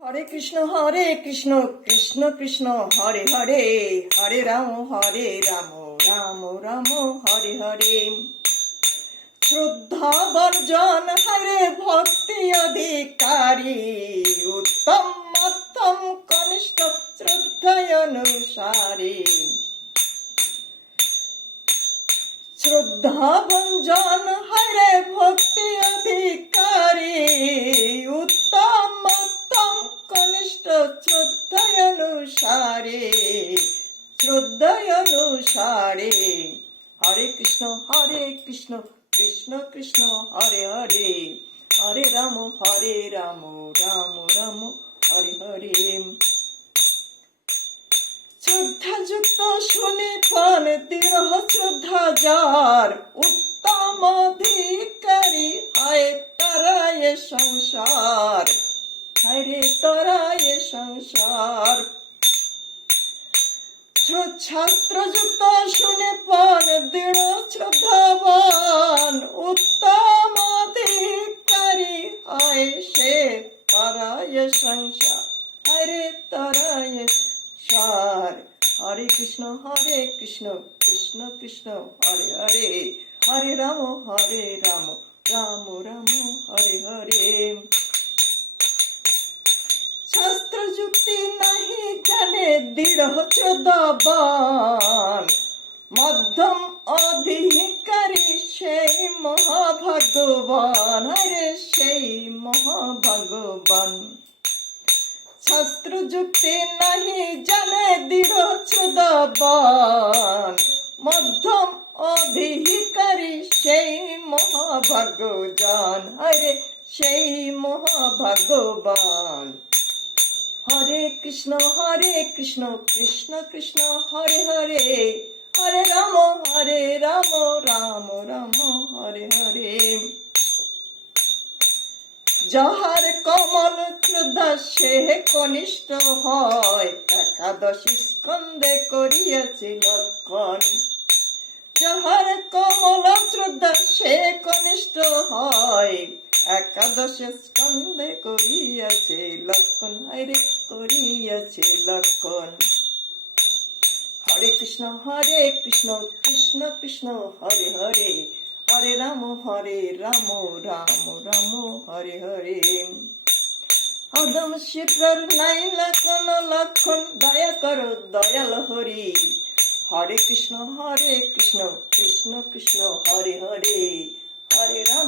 হরে কৃষ্ণ হরে কৃষ্ণ কৃষ্ণ কৃষ্ণ, হরে হরে হরে রাম হরে রাম রাম রাম, হরে হরে। শ্রদ্ধা, বর্জন হরে ভক্তি অধিকারী, উত্তম মধ্যম কনিষ্ঠ, শ্রদ্ধায় অনুসারী। শ্রদ্ধা ভঞ্জন হরে ভক্তি অধিকারী অনুসারে শ্রদ্ধায় অনুসারে। হরে কৃষ্ণ হরে কৃষ্ণ কৃষ্ণ কৃষ্ণ, হরে হরে। হরে রাম হরে রাম রাম রাম, হরে হরে। শ্রদ্ধাযুক্ত শুনে পান দেহ শ্রদ্ধা যার। উত্তম অধিকারী হয় তারায় সংসার। হায় রে সংসার। শাস্ত্রযুক্ত শুনে পান দৃঢ় শ্রদ্ধাবান উত্তম অধিকারী হয় সে। তারায় সংসার হরে তারায় সার হরে কৃষ্ণ হরে কৃষ্ণ কৃষ্ণ কৃষ্ণ, হরে হরে হরে রাম হরে রাম রাম রাম, হরে হরে। দৃঢ় চোদবান। মধ্যম অধিকারী সেই মহাভগবান হরে সেই মহাভগবান শাস্ত্র যুক্তি নাহি জানে দৃঢ় চোদবান। মধ্যম অধিকারী সেই মহাভাগ্যজান হরে সেই মহাভাগ্যবান। হরে কৃষ্ণ হরে কৃষ্ণ কৃষ্ণ কৃষ্ণ, হরে হরে হরে রাম হরে রাম রাম রাম, হরে হরে। যাহার কমল শ্রদ্ধা সে কনিষ্ঠ হয়, একাদশী স্কন্দে করিয়াছে লক্ষণ। যাহার কমল শ্রদ্ধা সে কনিষ্ঠ হয় একাদশ স্কন্দে করিয়াছে লক্ষণ। হরে করিয়াছে লক্ষণ। হরে কৃষ্ণ হরে কৃষ্ণ কৃষ্ণ কৃষ্ণ, হরে হরে। হরে রাম হরে রাম রাম রাম, হরে হরে। হদম শিবর নাই লক্ষণ লক্ষণ, দয়া করো, দয়াল হরি। হরে কৃষ্ণ হরে কৃষ্ণ কৃষ্ণ কৃষ্ণ, হরে হরে। হরে রাম